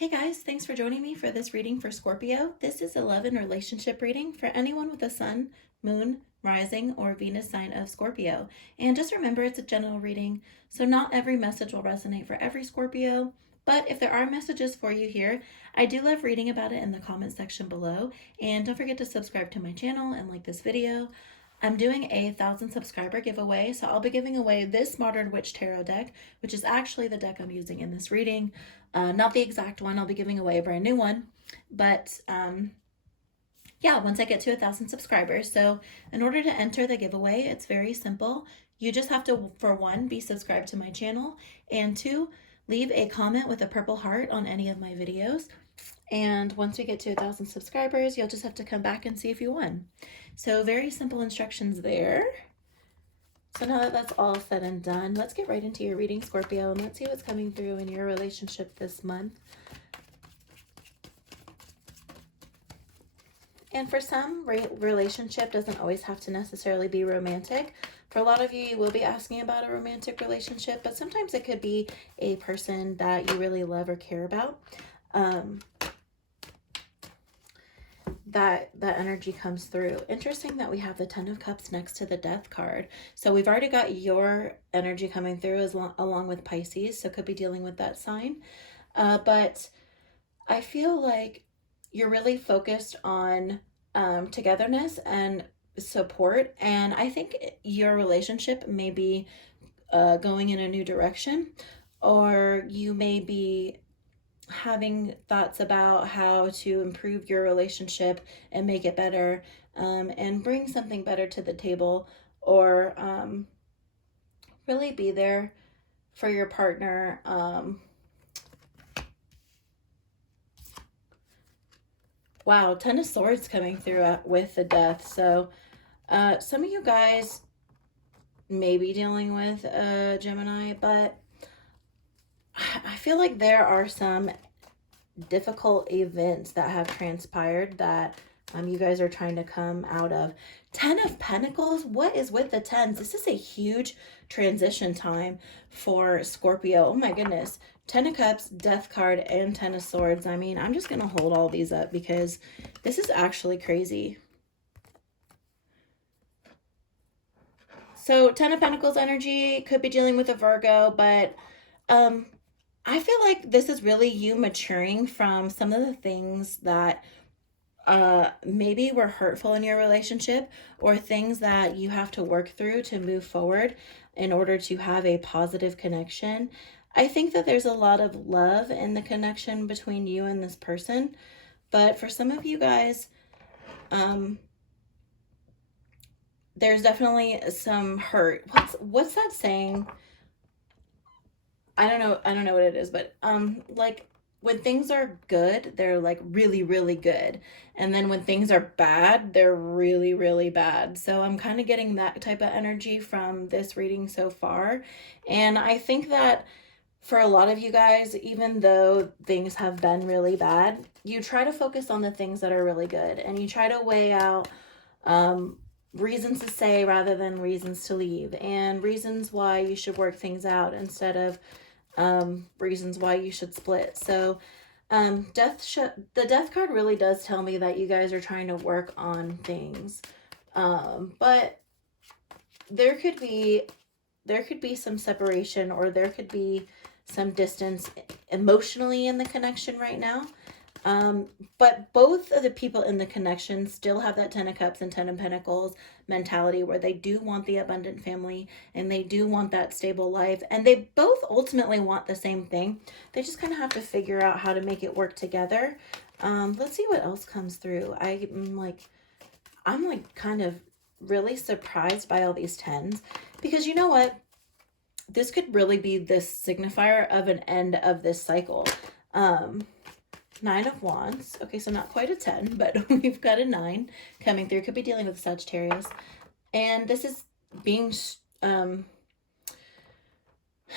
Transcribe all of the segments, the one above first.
Hey guys, thanks for joining me for this reading for Scorpio. This is a love and relationship reading for anyone with a sun, moon, rising, or Venus sign of Scorpio. And just remember, it's a general reading, so not every message will resonate for every Scorpio. But if there are messages for you here, I do love reading about it in the comment section below. And don't forget to subscribe to my channel and like this video. I'm doing a 1,000 subscriber giveaway, so I'll be giving away this Modern Witch Tarot deck, which is actually the deck I'm using in this reading. Not the exact one, I'll be giving away a brand new one, but yeah, once I get to 1,000 subscribers. So in order to enter the giveaway, it's very simple. You just have to, for one, be subscribed to my channel, and two, leave a comment with a purple heart on any of my videos. And once we get to 1,000 subscribers, you'll just have to come back and see if you won. So very simple instructions there. So now that that's all said and done, let's get right into your reading, Scorpio, and let's see what's coming through in your relationship this month. And for some, relationship doesn't always have to necessarily be romantic. For a lot of you, you will be asking about a romantic relationship, but sometimes it could be a person that you really love or care about. That energy comes through. Interesting that we have the Ten of Cups next to the Death card. So we've already got your energy coming through along with Pisces, so could be dealing with that sign. But I feel like you're really focused on togetherness and support, and I think your relationship may be going in a new direction, or you may be having thoughts about how to improve your relationship and make it better, and bring something better to the table, or really be there for your partner. Wow, Ten of Swords coming through with the Death. So some of you guys may be dealing with Gemini, but I feel like there are some difficult events that have transpired that you guys are trying to come out of. Ten of Pentacles, what is with the tens? This is a huge transition time for Scorpio. Oh my goodness. Ten of Cups, Death card, and Ten of Swords. I mean, I'm just going to hold all these up because this is actually crazy. So Ten of Pentacles energy could be dealing with a Virgo, but I feel like this is really you maturing from some of the things that maybe were hurtful in your relationship, or things that you have to work through to move forward in order to have a positive connection. I think that there's a lot of love in the connection between you and this person, but for some of you guys, there's definitely some hurt. What's that saying? I don't know what it is, but like when things are good, they're like really, really good. And then when things are bad, they're really, really bad. So I'm kind of getting that type of energy from this reading so far. And I think that for a lot of you guys, even though things have been really bad, you try to focus on the things that are really good, and you try to weigh out reasons to say rather than reasons to leave, and reasons why you should work things out instead of reasons why you should split. So the Death card really does tell me that you guys are trying to work on things, but there could be some separation, or there could be some distance emotionally in the connection right now. But both of the people in the connection still have that Ten of Cups and Ten of Pentacles mentality, where they do want the abundant family and they do want that stable life, and they both ultimately want the same thing. They just kind of have to figure out how to make it work together. Let's see what else comes through. I'm like kind of really surprised by all these tens, because you know what? This could really be this signifier of an end of this cycle. Nine of Wands. Okay, so not quite a 10, but we've got a 9 coming through. Could be dealing with Sagittarius. And this is being...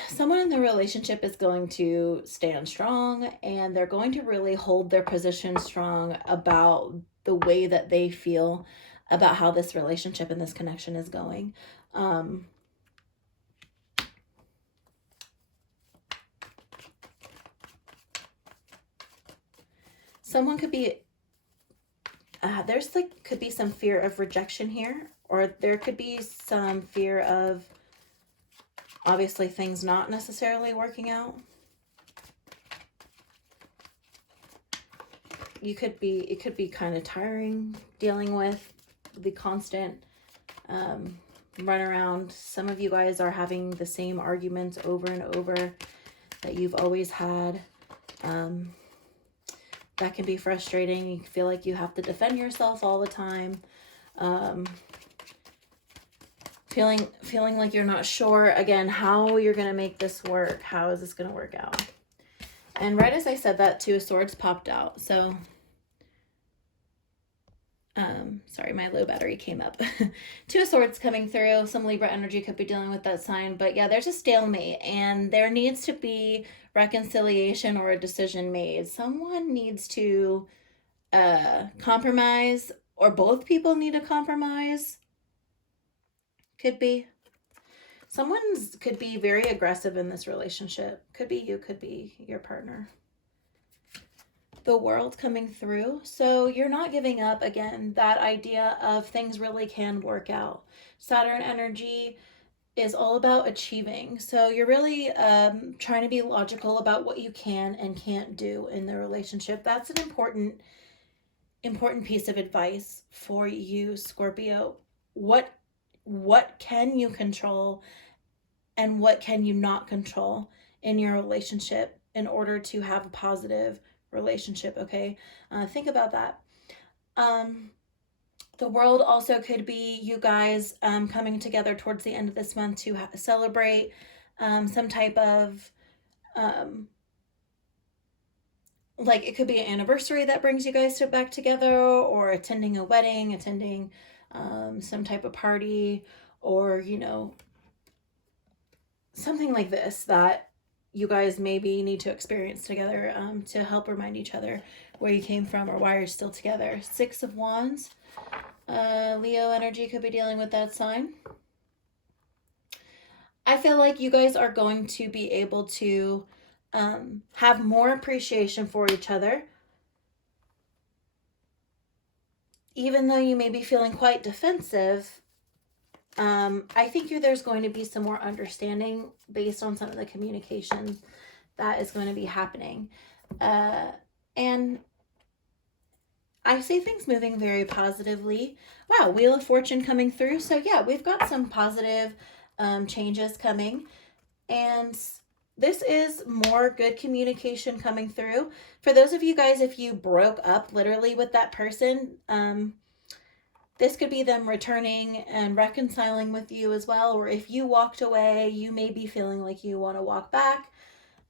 someone in the relationship is going to stand strong, and they're going to really hold their position strong about the way that they feel about how this relationship and this connection is going. someone could be, there's like, could be some fear of rejection here, or there could be some fear of obviously things not necessarily working out. It could be kind of tiring dealing with the constant run around. Some of you guys are having the same arguments over and over that you've always had. That can be frustrating. You feel like you have to defend yourself all the time. Feeling like you're not sure, again, how you're going to make this work. How is this going to work out? And right as I said that, Two of Swords popped out. So, sorry, my low battery came up. Two of Swords coming through. Some Libra energy could be dealing with that sign. But yeah, there's a stalemate. And there needs to be reconciliation or a decision made. Someone needs to compromise, or both people need to compromise. Could be. Someone could be very aggressive in this relationship. Could be you, could be your partner. The World coming through. So you're not giving up. Again, that idea of things really can work out. Saturn energy is all about achieving. So you're really trying to be logical about what you can and can't do in the relationship. That's an important piece of advice for you, Scorpio. What can you control and what can you not control in your relationship in order to have a positive relationship, okay? Think about that. The World also could be you guys coming together towards the end of this month to celebrate some type of, like it could be an anniversary that brings you guys back together, or attending a wedding, attending some type of party, or, you know, something like this that you guys maybe need to experience together to help remind each other where you came from or why you're still together. Six of Wands. Leo energy could be dealing with that sign. I feel like you guys are going to be able to have more appreciation for each other. Even though you may be feeling quite defensive, I think there's going to be some more understanding based on some of the communication that is going to be happening. And I see things moving very positively. Wow, Wheel of Fortune coming through. So yeah, we've got some positive changes coming. And this is more good communication coming through. For those of you guys, if you broke up literally with that person, this could be them returning and reconciling with you as well. Or if you walked away, you may be feeling like you want to walk back.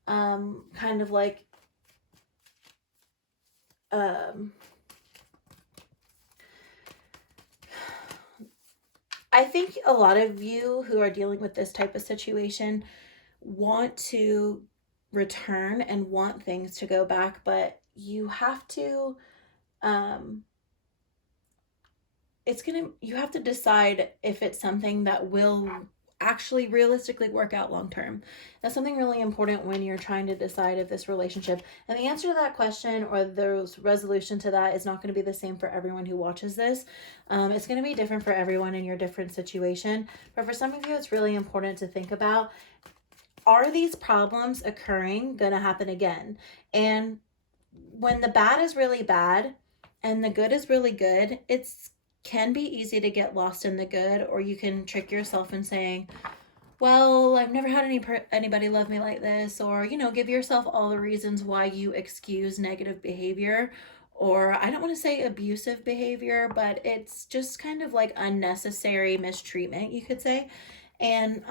Kind of like I think a lot of you who are dealing with this type of situation want to return and want things to go back, but you have to you have to decide if it's something that will actually realistically work out long term. That's something really important when you're trying to decide if this relationship, and the answer to that question or the resolution to that is not going to be the same for everyone who watches this. It's going to be different for everyone in your different situation, but for some of you it's really important to think about, are these problems occurring going to happen again? And when the bad is really bad and the good is really good, it's can be easy to get lost in the good, or you can trick yourself in saying, well, I've never had anybody love me like this, or, you know, give yourself all the reasons why you excuse negative behavior, or I don't want to say abusive behavior, but it's just kind of like unnecessary mistreatment, you could say. And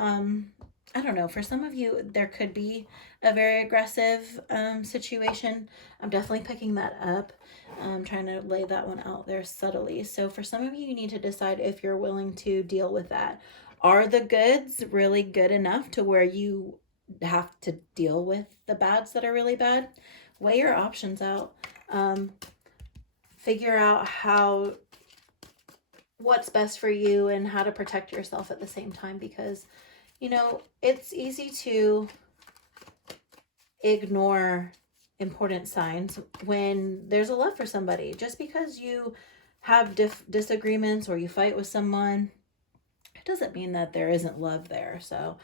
I don't know, for some of you, there could be a very aggressive situation. I'm definitely picking that up. I'm trying to lay that one out there subtly. So for some of you, you need to decide if you're willing to deal with that. Are the goods really good enough to where you have to deal with the bads that are really bad? Weigh your options out. Figure out what's best for you and how to protect yourself at the same time, because, you know, it's easy to ignore important signs when there's a love for somebody. Just because you have disagreements or you fight with someone, it doesn't mean that there isn't love there. So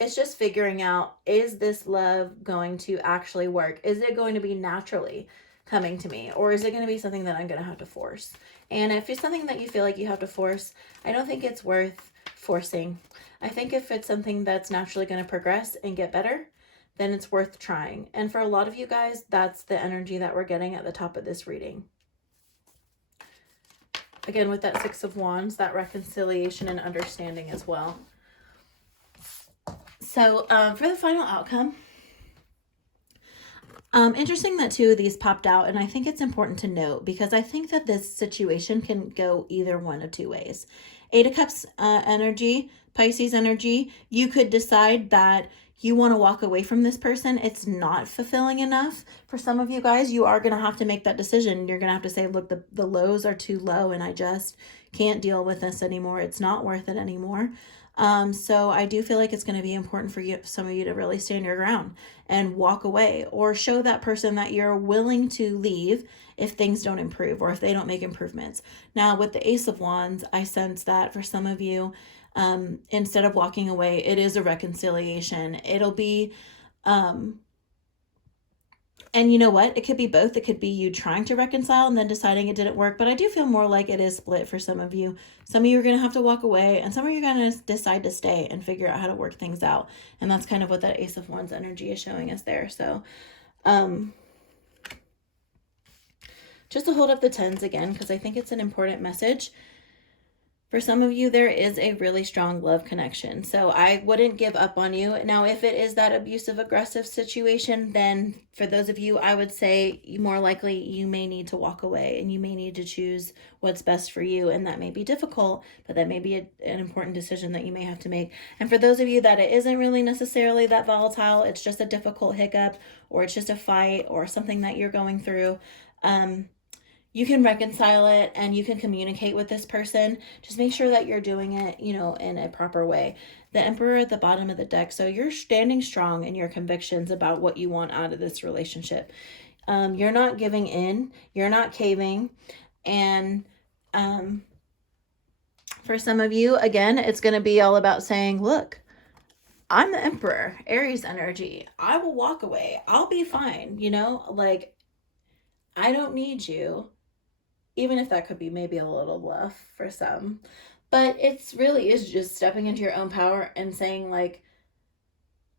it's just figuring out, is this love going to actually work? Is it going to be naturally coming to me, or is it going to be something that I'm going to have to force? And if it's something that you feel like you have to force, I don't think it's worth forcing. I think if it's something that's naturally going to progress and get better, then it's worth trying. And for a lot of you guys, that's the energy that we're getting at the top of this reading. Again, with that Six of Wands, that reconciliation and understanding as well. So for the final outcome, interesting that two of these popped out, and I think it's important to note because I think that this situation can go either one of two ways. Eight of Cups energy, Pisces energy, you could decide that you want to walk away from this person. It's not fulfilling enough. For some of you guys, you are going to have to make that decision. You're going to have to say, look, the lows are too low and I just can't deal with this anymore. It's not worth it anymore. So I do feel like it's going to be important for you, some of you, to really stand your ground and walk away, or show that person that you're willing to leave if things don't improve or if they don't make improvements. Now with the Ace of Wands, I sense that for some of you, instead of walking away, it is a reconciliation. It'll be, and you know what? It could be both. It could be you trying to reconcile and then deciding it didn't work. But I do feel more like it is split for some of you. Some of you are going to have to walk away, and some of you are going to decide to stay and figure out how to work things out. And that's kind of what that Ace of Wands energy is showing us there. So just to hold up the tens again, because I think it's an important message. For some of you, there is a really strong love connection. So I wouldn't give up on you. Now, if it is that abusive, aggressive situation, then for those of you, I would say more likely you may need to walk away and you may need to choose what's best for you. And that may be difficult, but that may be an important decision that you may have to make. And for those of you that it isn't really necessarily that volatile, it's just a difficult hiccup, or it's just a fight or something that you're going through, you can reconcile it and you can communicate with this person. Just make sure that you're doing it, in a proper way. The Emperor at the bottom of the deck. So you're standing strong in your convictions about what you want out of this relationship. You're not giving in. You're not caving. And for some of you, again, it's going to be all about saying, look, I'm the Emperor, Aries energy. I will walk away. I'll be fine. I don't need you. Even if that could be maybe a little bluff for some. But it's really is just stepping into your own power and saying,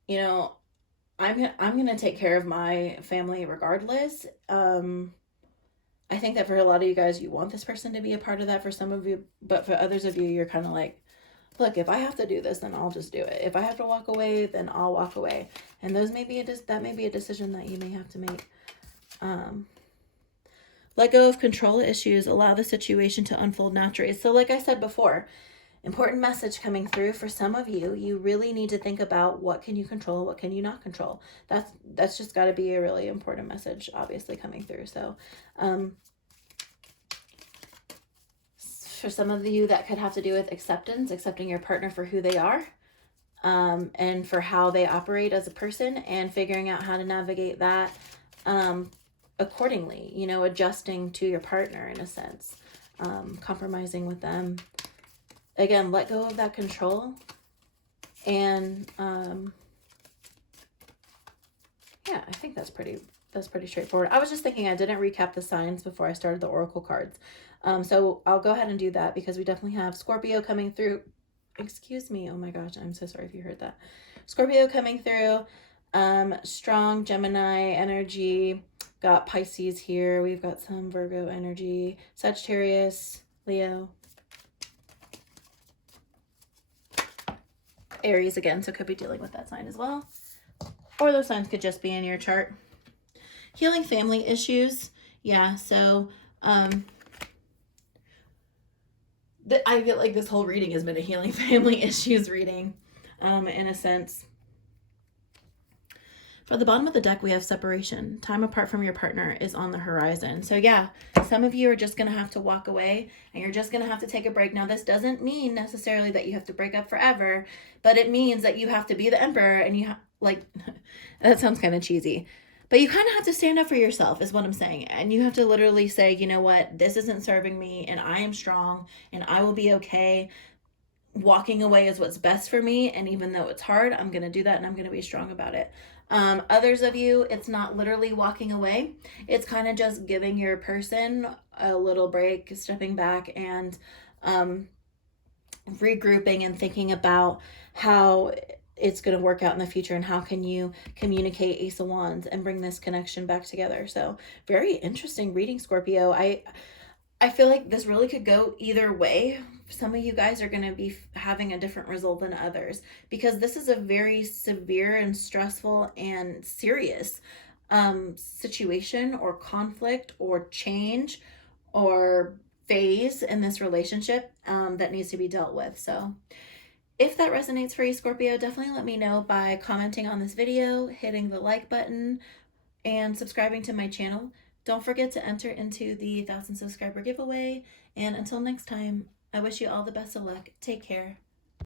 I'm gonna take care of my family regardless. I think that for a lot of you guys, you want this person to be a part of that. For some of you, but for others of you, you're kind of like, look, if I have to do this, then I'll just do it. If I have to walk away, then I'll walk away. And that may be a decision that you may have to make. Let go of control issues. Allow the situation to unfold naturally. So like I said before, important message coming through for some of you. You really need to think about what can you control, what can you not control. That's just got to be a really important message, obviously, coming through. So for some of you, that could have to do with accepting your partner for who they are, and for how they operate as a person, and figuring out how to navigate that accordingly, adjusting to your partner in a sense, compromising with them. Again, let go of that control. And yeah, I think that's pretty straightforward. I was just thinking I didn't recap the signs before I started the oracle cards. So I'll go ahead and do that, because we definitely have Scorpio coming through. Excuse me. Oh my gosh, I'm so sorry if you heard that. Scorpio coming through. Strong Gemini energy. Got Pisces here. We've got some Virgo energy. Sagittarius, Leo. Aries again, so could be dealing with that sign as well. Or those signs could just be in your chart. Healing family issues. Yeah, so I feel like this whole reading has been a healing family issues reading, in a sense. For the bottom of the deck, we have separation. Time apart from your partner is on the horizon. So yeah, some of you are just going to have to walk away, and you're just going to have to take a break. Now, this doesn't mean necessarily that you have to break up forever, but it means that you have to be the Emperor, and that sounds kind of cheesy, But you kind of have to stand up for yourself, is what I'm saying. And you have to literally say, you know what, this isn't serving me, and I am strong, and I will be okay. Walking away is what's best for me. And even though it's hard, I'm going to do that, and I'm going to be strong about it. Others of you, it's not literally walking away, it's kind of just giving your person a little break, stepping back, and um, regrouping and thinking about how it's going to work out in the future, and how can you communicate Ace of Wands and bring this connection back together. So very interesting reading, Scorpio. I feel like this really could go either way. Some of you guys are going to be having a different result than others, because this is a very severe and stressful and serious situation or conflict or change or phase in this relationship that needs to be dealt with. So if that resonates for you, Scorpio, definitely let me know by commenting on this video, hitting the like button, and subscribing to my channel. Don't forget to enter into the 1,000 subscriber giveaway. And until next time, I wish you all the best of luck. Take care.